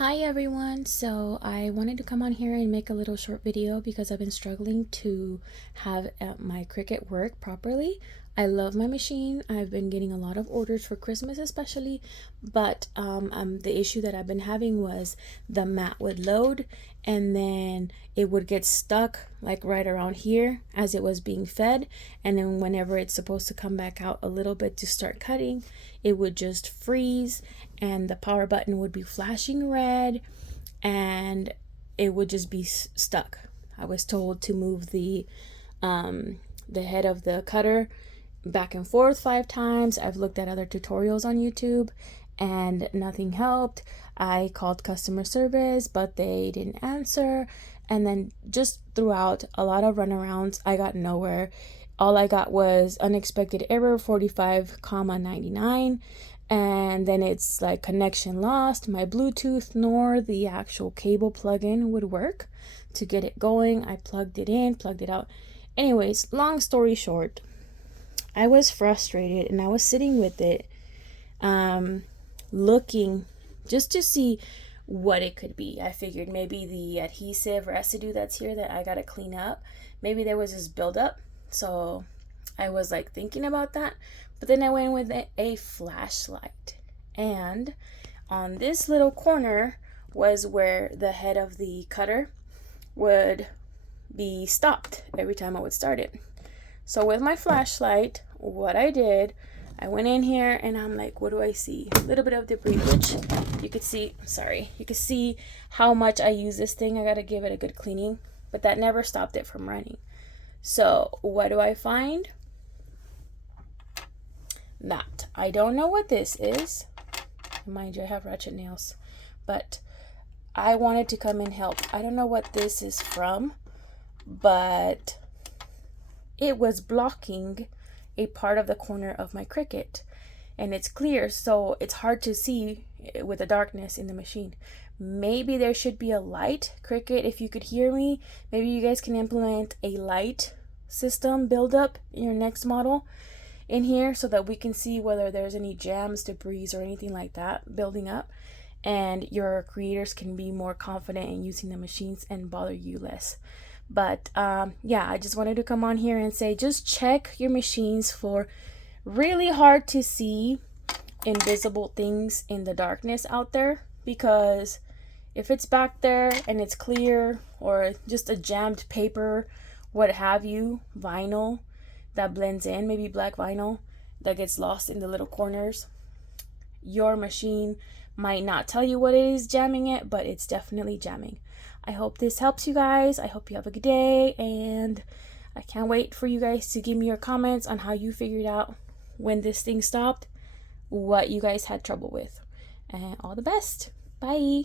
Hi everyone, so I wanted to come on here and make a little short video because I've been struggling to have my Cricut work properly. I love my machine. I've been getting a lot of orders for Christmas especially, but the issue that I've been having was the mat would load and then it would get stuck like right around here as it was being fed, and then whenever it's supposed to come back out a little bit to start cutting, it would just freeze and the power button would be flashing red and it would just be stuck. I was told to move the head of the cutter back and forth 5 times. I've looked at other tutorials on YouTube and nothing helped. I called customer service, but they didn't answer. And then just throughout a lot of runarounds, I got nowhere. All I got was unexpected error 45,99, and then it's like connection lost. My Bluetooth nor the actual cable plug-in would work to get it going. I plugged it in, plugged it out. Anyways, long story short, I was frustrated and I was sitting with it, looking just to see what it could be. I figured maybe the adhesive residue that's here that I gotta clean up, maybe there was this buildup. So I was like thinking about that, but then I went with a flashlight, and on this little corner was where the head of the cutter would be stopped every time I would start it. So with my flashlight, what I did, I went in here and I'm like, what do I see? A little bit of debris, which you could see, you could see how much I use this thing. I gotta give it a good cleaning, but that never stopped it from running. So what do I find? That. I don't know what this is. Mind you, I have ratchet nails, but I wanted to come and help. I don't know what this is from, but it was blocking a part of the corner of my Cricut, and it's clear, so it's hard to see with the darkness in the machine. Maybe there should be a light. Cricut, if you could hear me, maybe you guys can implement a light system buildup in your next model in here so that we can see whether there's any jams, debris, or anything like that building up, and your creators can be more confident in using the machines and bother you less. But yeah, I just wanted to come on here and say, just check your machines for really hard to see invisible things in the darkness out there, because if it's back there and it's clear, or just a jammed paper, what have you, vinyl that blends in, maybe black vinyl that gets lost in the little corners, your machine might not tell you what it is jamming it, but it's definitely jamming. I hope this helps you guys. I hope you have a good day, and I can't wait for you guys to give me your comments on how you figured out when this thing stopped, what you guys had trouble with, and all the best. Bye.